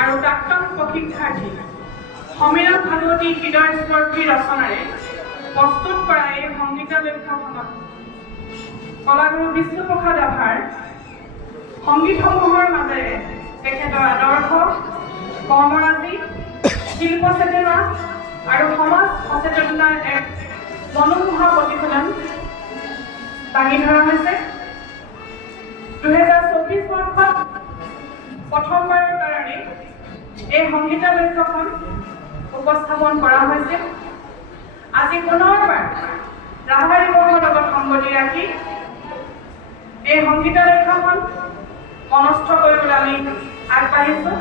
আৰু প্ৰাক্তন প্ৰশিক্ষাৰ্থী সমীৰা ভাগৱতী হৃদয়স্পৰ্শী ৰচনাৰে প্ৰস্তুত কৰা এই সংগীতালয়খনত কলাগুৰু বিষ্ণুপ্ৰসাদ ৰাভাৰ সংগীতসমূহৰ মাজেৰে তেখেতৰ আদৰ্শ, কৰ্মৰাজি, শিল্প চেতনা আৰু সমাজ সচেতনতাৰ এক মনোমোহা প্ৰতিফলন দাঙি ধৰা হৈছে। 2024 বৰ্ষত প্ৰথমবাৰৰ কাৰণে এই সংগীতালয়খন উপস্থাপন কৰা হৈছিল। আজি পুনৰবাৰ ৰাভা দিৱসৰ লগত সংগতি ৰাখি এই সংগীতালয়খন মনস্থ কৰিবলৈ আমি আগবাঢ়িছো।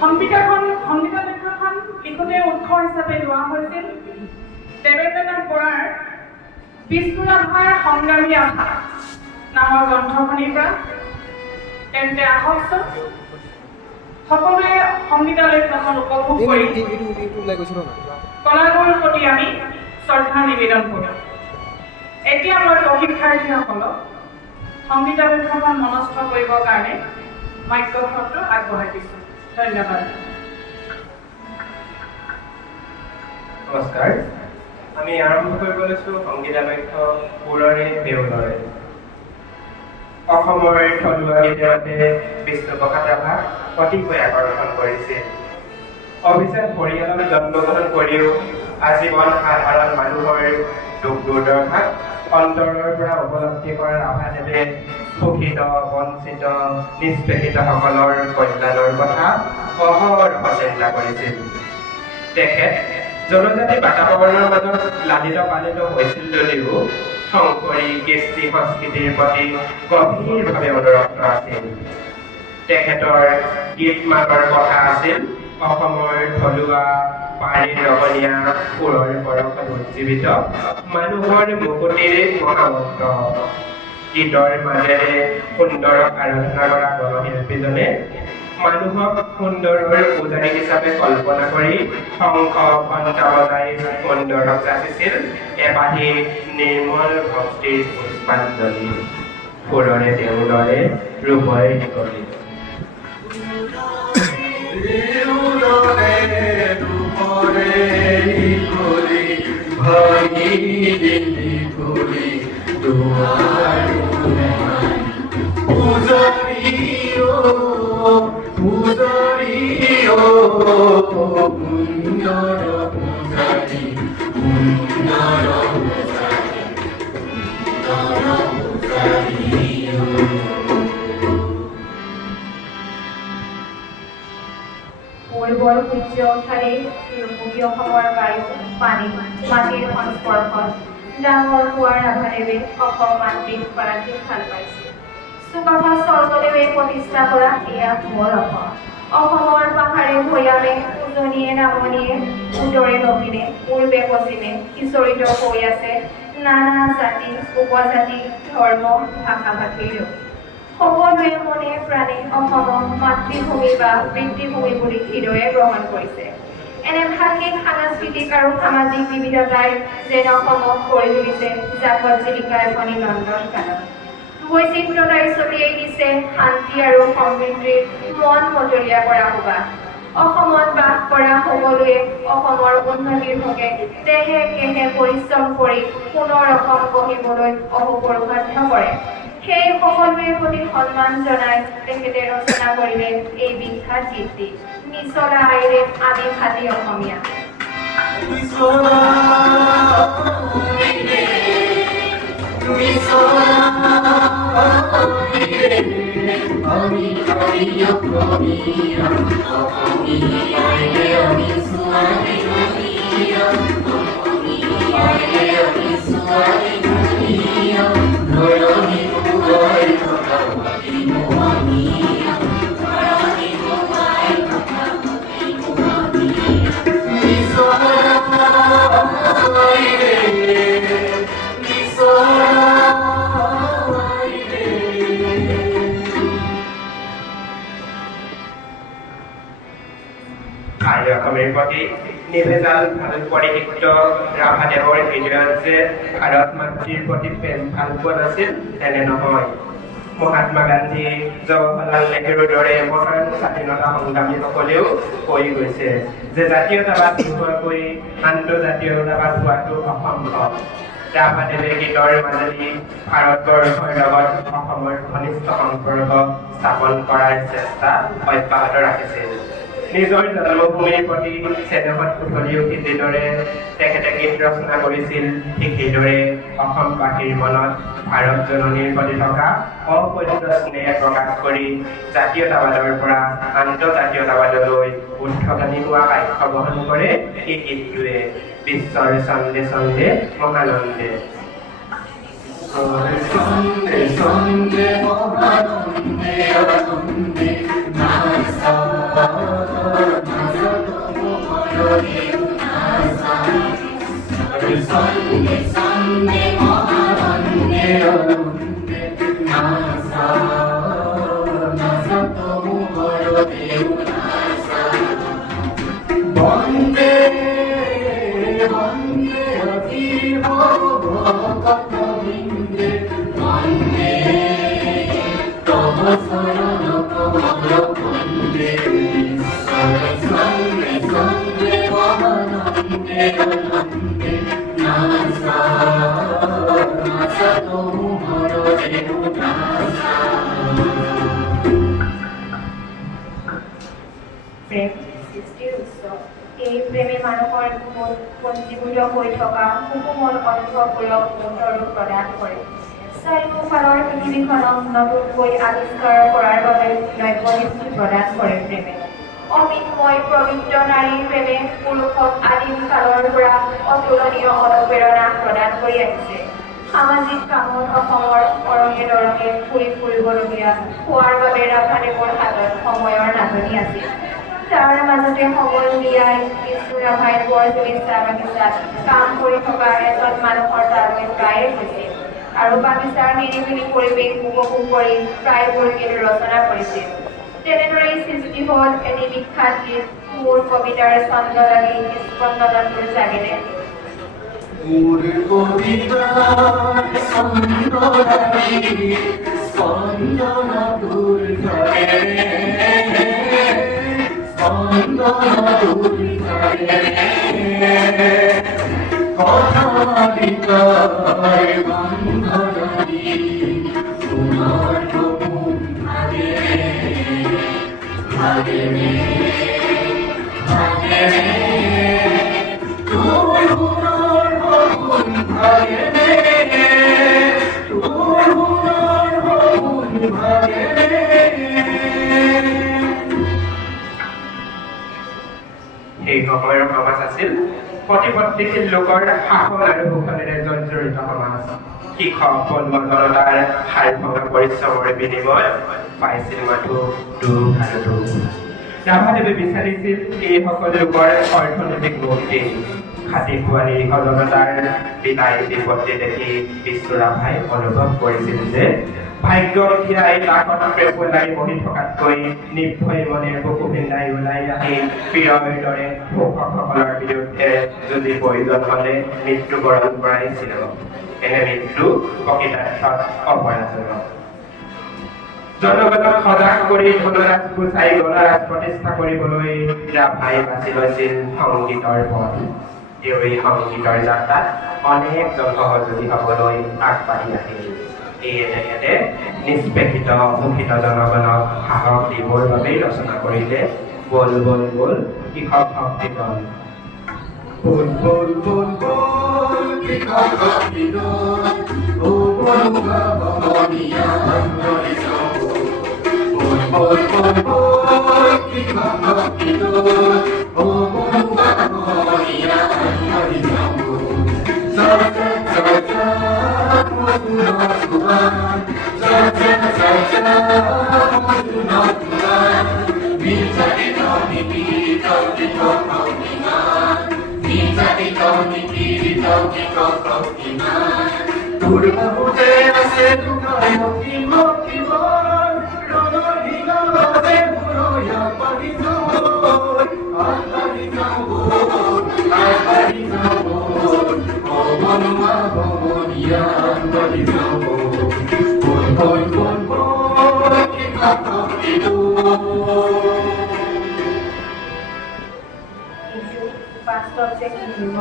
সংগীতালয়খন লিখোঁতে উৎস হিচাপে লোৱা হৈছিল দেৱেন্দ্ৰনাথ বৰাৰ বিষ্ণু ৰাভাৰ সংগ্ৰামী আভা নামৰ গ্ৰন্থখনিৰ পৰা। তেন্তে আহকচোন সকলোৱে সংগীতালয়খন উপভোগ কৰি কলাগুৰুৰ প্ৰতি আমি শ্ৰদ্ধা নিবেদন কৰোঁ। এতিয়া মই প্ৰশিক্ষাৰ্থীসকলক সংগীতালয়খন মনস্থ কৰিবৰ কাৰণে মাইক্ৰফোনটো আগবঢ়াই দিছোঁ। ধন্যবাদ। নমস্কাৰ। আমি আৰম্ভ কৰিব লৈছোঁ সংগীতালয়খন পুৰৰে দেউলৰে। অসমৰ থলুৱা গীততে বিষ্ণুপ্ৰসাদ ৰাভাক অতিকৈ আকৰ্ষণ কৰিছিল। অভিজাত পৰিয়ালত জন্মগ্ৰহণ কৰিও আজীৱন সাধাৰণ মানুহৰ দুখ দুৰ্দশাক অন্তৰৰ পৰা উপলব্ধি কৰা ৰাভাদেৱে শোষিত, বঞ্চিত, নিষ্পেষিতসকলৰ কল্যাণৰ কথা অহৰহ চিন্তা কৰিছিল। তেখেত জনজাতি বাতাবৰণৰ মাজত লালিত পালিত হৈছিল যদিও শংকৰী কৃষ্টি সংস্কৃতিৰ প্ৰতি গভীৰভাৱে অনুৰক্ত আছিল। তেখেতৰ গীত মাতৰ কথা আছিল অসমৰ থলুৱা পানীৰ ৰহণীয়া সুৰৰ পৰশত উজ্জীৱিত মানুহৰ মুকুতিৰ মহামন্ত্ৰ। গীতৰ মাজেৰে সুন্দৰক আৰাধনা কৰা গণশিল্পীজনে মানুহক সুন্দৰৰ পূজাৰী হিচাপে কল্পনা কৰি শংখ ঘণ্টা বজাই সুন্দৰক যাচিছিল এপাহি নিৰ্মল ভক্তিৰ পুষ্পাঞ্জলি। সুৰৰে দেউলৰে ৰূপৰে নিকলি। পূৰ্বৰ সূৰ্যঠাৰে ৰূপহী অসমৰ বায়ু, পানী, মাটিৰ সংস্পৰ্শত ডাঙৰ হোৱাৰ ৰাভাদেৱে অসম মাতৃক পৰাধীন ভাল পাইছিল। চুকাফা স্বৰ্গদেৱে প্ৰতিষ্ঠা কৰা এয়া মোৰ অসম। অসমৰ পাহাৰে ভৈয়ামে, উজনিয়ে নামনিয়ে, উত্তৰে দক্ষিণে, পূৰ্বে পশ্চিমে সিঁচৰিত হৈ আছে নানা জাতি, উপজাতি, ধৰ্ম, ভাষা ভাষীৰ লোক। সকলোৱে মনে প্ৰাণে অসমক মাতৃভূমি বা পিতৃভূমি বুলি হৃদয়ে গ্ৰহণ কৰিছে। এনে ভাষিক, সাংস্কৃতিক আৰু সামাজিক বিবিধতাই যেন অসমক কৰি তুলিছে জাকত জিলিকা এখনি নন্দন কানন। বৈচিত্ৰতাই ছটিয়াই দিছে শান্তি আৰু সমৃদ্ধিৰ মন মতলীয়া কৰা সুবাস। অসমত বাস কৰা সকলোৱে অসমৰ উন্নতিৰ হকে দেহে কেহে পৰিশ্ৰম কৰি পুনৰ অসম গঢ়িবলৈ অহোপুৰুষাৰ্থ কৰে। সেই সকলোৰে প্ৰতি সন্মান জনাই তেখেতে ৰচনা কৰিলে এই বিখ্যাত গীতটি নিচলা আইৰে আমি খাটি অসমীয়া। অসমেৰ প্ৰতি নিবেজাল ভাল পৰিশিষ্ট ৰাভাদেৱৰ হৃদয়ত যে ভাৰত মাতৃৰ প্ৰতি প্ৰেম ভাল পোৱা নাছিল তেনে নহয়। মহাত্মা গান্ধী, জৱাহৰলাল নেহৰুৰ দৰে মহান স্বাধীনতা সংগ্ৰামীসকলেও কৈ গৈছে যে জাতীয়তাবাদ নোহোৱাকৈ আন্তঃজাতীয়তাবাদ হোৱাটো অসম্ভৱ। ৰাভাদেৱে গীতৰ মাজেদি ভাৰতবৰ্ষৰ লগত অসমৰ ঘনিষ্ঠ সম্পৰ্ক স্থাপন কৰাৰ চেষ্টা অব্যাহত ৰাখিছিল। নিজৰ জন্মভূমিৰ প্ৰতি চেনেহত উঠলি উঠি যিদৰে তেখেতে গীত ৰচনা কৰিছিল, ঠিক সেইদৰে অসমবাসীৰ মনত ভাৰত জননীৰ প্ৰতি থকা অপৰিত স্নেহ প্ৰকাশ কৰি জাতীয়তাবাদৰ পৰা আন্তঃজাতীয়তাবাদলৈ ঊৰ্ধ্বগামী হোৱা সাক্ষ্য বহন কৰে এই গীতটোৱে। বিশ্বৰ চন্দে চন্দে মহানন্দে। চন্দে চন্দে মহানন্দে আনন্দে নাচা Sunday, Sunday, Maharande, Arunde, Nasa, Nasa, Tomu, Goro, Dev, Nasa. Bande, Bande, Ativa, Bhakata, Vinde, Bande, Tava, Sarana, Kamala, Bande, Sunday, Sunday, Sunday, Maharande, Arunde, Nasa, Nasa, Tomu, Goro, Dev, Nasa. প্ৰেম সৃষ্টিৰ উৎস। এই প্ৰেমে মানুহৰ পঞ্জীভূত হৈ থকা সুকোমল অনুভৱবোৰক ৰূপ প্ৰদান কৰে। চাৰিওফালৰ পৃথিৱীখনক নতুনকৈ আৱিষ্কাৰ কৰাৰ বাবে নৈপুণ্য প্ৰদান কৰে প্ৰেমে। অমিতময় পবিত্ৰ নাৰীৰ প্ৰেমে পুৰুষক আদিম কালৰ পৰা অতুলনীয় অনুপ্ৰেৰণা প্ৰদান কৰি আহিছে। সামাজিক কামত অসমৰ অৰঙে দৰঙে ফুৰি ফুৰিবলগীয়া হোৱাৰ বাবে ৰাভাদেৱৰ হাতত সময়ৰ নাটনি আছিল। তাৰ মাজতে সময় উলিয়াই বিষ্ণু ৰাভাই বৰজুৰি চাহ বাগিচাত কাম কৰি থকা এজন মানুহৰ তালৈ প্ৰায়ে গৈছিল আৰু বাগিচাৰ নিৰিবিলি পৰিৱেশ উপভোগ কৰি প্ৰায়বোৰ গীত ৰচনা কৰিছিল। তেনেদৰেই সৃষ্টি হ'ল এটি বিখ্যাত গীত মোৰ কবিতাৰ ছন্দ লাগি স্পন্দনটোৰ জাগিলে। মোৰ কবিতাৰ ছন্দ লাগি স্পন্দনটোৰ জাগিলে, স্পন্দনটোৰ জাগিলে, কথা বিকাই বন্ধনী সোণৰ সপোন ভাগিলে, ভাগিলে, ভাগিলে, তোৰ সোণৰ সপোন ভাগিলে, তোৰ সোণৰ সপোন ভাগিলে। সেই সময়ৰ সমাজ আছিল প্ৰতিপত্তিশীল লোকৰ শাসন আৰু শোষণেৰে জৰ্জৰিত সমাজ। কৃষক বন্ধুৱা জনতাৰ হাৰ ভঙা পৰিশ্ৰমৰ বিনিময়ত পাইছিল মাথো দুখ আৰু দুখ। ৰাভাদেৱে বিচাৰিছিল এই সকলো লোকৰ অৰ্থনৈতিক মুক্তি। খাটি খোৱা নিৰীহ জনতাৰ বিদায় বিপত্তি দেখি বিষ্ণু ৰাভাই অনুভৱ কৰিছিল যে ভাগ্যৰখীয়াই লাখত প্ৰেম ওলাই বহি থকাতকৈ নিৰ্ভয় মনে বুকু পিন্ধাই ওলাই আহি প্ৰিয়ৰ দৰে শোষকসকলৰ বিৰুদ্ধে যদি প্ৰয়োজন হলে মৃত্যুবৰণ কৰাইছিল। এনে মৃত্যু প্ৰকৃতাৰ্থত অপৰাজনক। জনগণক সজাগ কৰি ধনৰাজ গুচাই গণৰাজ প্ৰতিষ্ঠা কৰিবলৈ ৰাভাই বাছি লৈছিল সংগীতৰ পথ। তেওঁ এই সংগীতৰ যাত্ৰাত অনেক জনসহযোগী হ'বলৈ আগবাঢ়ি আহিল। এই তেখেতে নিষ্পেষিত শোষিত জনগণক সাহস দিবৰ বাবেই ৰচনা কৰিলে বল বল বল কৃষক ভক্তি গণ। বল বল বল বল কৃষক ভক্তি গণ, ও বলুৱা বমনীয়া অঞ্জলি গাব। বল বল বল বল কৃষক ভক্তি গণ, ও বলুৱা বমনীয়া অঞ্জলি গাব। চাচা চাচা মধুৰ সুৱান, চাচা চাচা মধুৰ সুৱান, নিৰ্যাতিত নিপীড়িত কৃষক ভক্তিমান, নিৰ্যাতিত নিপীড়িত কৃষক ভক্তিমান। তোৰ বহুতে আছে দুখাই ভক্তিমান, ৰণৰ হিঙালতে বুঢ়য়া পাৰি যাব, আগবাঢ়ি যাব, আগবাঢ়ি যাব, বনোৱা বমনীয়া আগবাঢ়ি যাব। বল বল বল বল কিন্তু বাস্তৱ যে কি নিব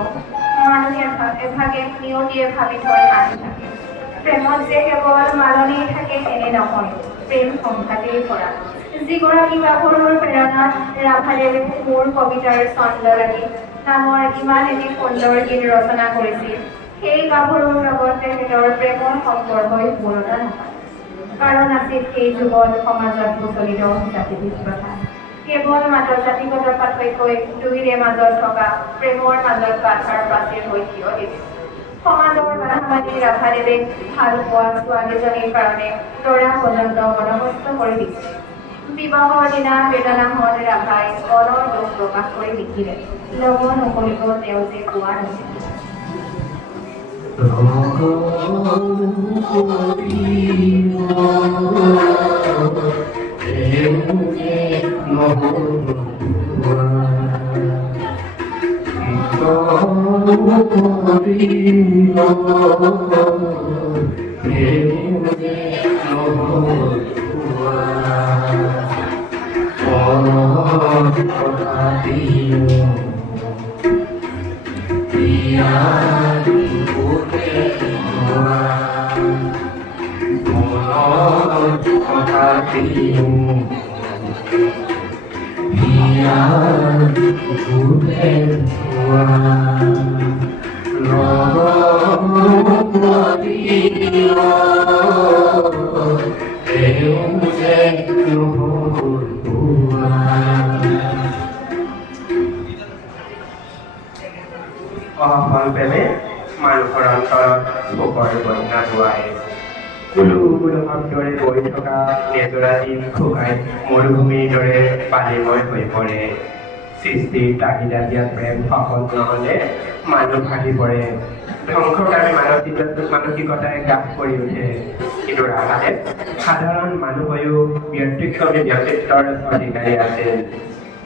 মানুহে এভাগে নিয়তিয়ে ভাবি থৈ আনি থাকে প্ৰেমত যে কেৱল মালনেই থাকে এনে নহয় প্ৰেম সংঘাতেই ভৰা যিগৰাকী গাভৰুৰ প্ৰেৰণাত ৰাভাদেৱে মোৰ কবিতাৰ ছন্দৰাগী নামৰ ইমান এটি সুন্দৰ গীত ৰচনা কৰিছিল সেই গাভৰুৰ লগত তেখেতৰ প্ৰেমৰ সম্পৰ্কই পূৰ্ণতা নহয় কাৰণ আছিল সেই যুগত সমাজত প্ৰচলিত জাতিভেদ প্ৰথা কেৱল মাত্ৰ জাতিগত পাৰ্থক্যই দুয়োৰে মাজত থকা প্ৰেমৰ মাজত বাধাৰ প্ৰাচীৰ হৈ থিয় দিছিল সমাজৰ বাধাবাদী ৰাভাদেৱে ভাল পোৱা ছোৱালীজনীৰ কাৰণে দৰা পৰ্যন্ত মনস্থ কৰি দিছিল বিবাহৰ দিনা বেদনাহত ৰাভাই মনৰ দুখ প্ৰকাশ কৰি লিখিলে ল'ব নকৰিব তেওঁ যে পোৱা নাছিল অসফল প্ৰেমে মানুহৰ অন্তৰত শোকৰ বন্যা ধুৱায় কুলু কুলু শব্দৰে বৈ থকা নেজৰা দিন শুকাই মৰুভূমিৰ দৰে বালিময় হৈ পৰে সৃষ্টিৰ তাগিদা দিয়া প্ৰেম সফল নহ'লে মানুহ ভাগি পৰে ধ্বংসকাৰী মানসিকতাই গ্ৰাস কৰি উঠে কিন্তু ৰাভাদেৱ সাধাৰণ মানুহ হৈও ব্যতিক্ৰমী ব্যক্তিত্বৰ অধিকাৰী আছিল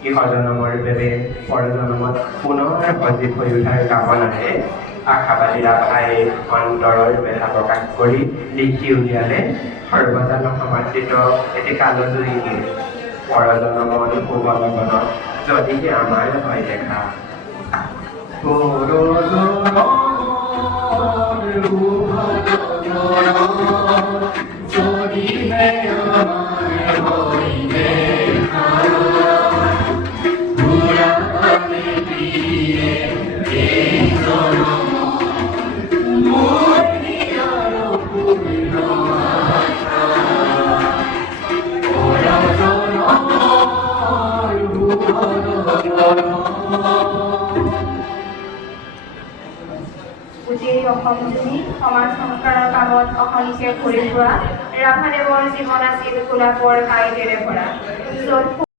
ইহজনমৰ বাবে পৰজনমত পুনৰ সজীৱ হৈ উঠাৰ কামনাৰে আশাবাদী ৰাভাই অন্তৰৰ বেদা প্ৰকাশ কৰি লিখি উলিয়ালে সৰ্বজন সমাদৃত এটি কালজয়ী গীত পৰজনমৰ শুভ লগনত যদিহে আমাৰ হয় দেখা গোটেই অসমজনী সমাজ সংস্কাৰৰ কামত অহনিকে ঘূৰি ফুৰা ৰাভাদেৱৰ জীৱন আছিল গোলাপৰ কাঁইটেৰে ভৰা য'ত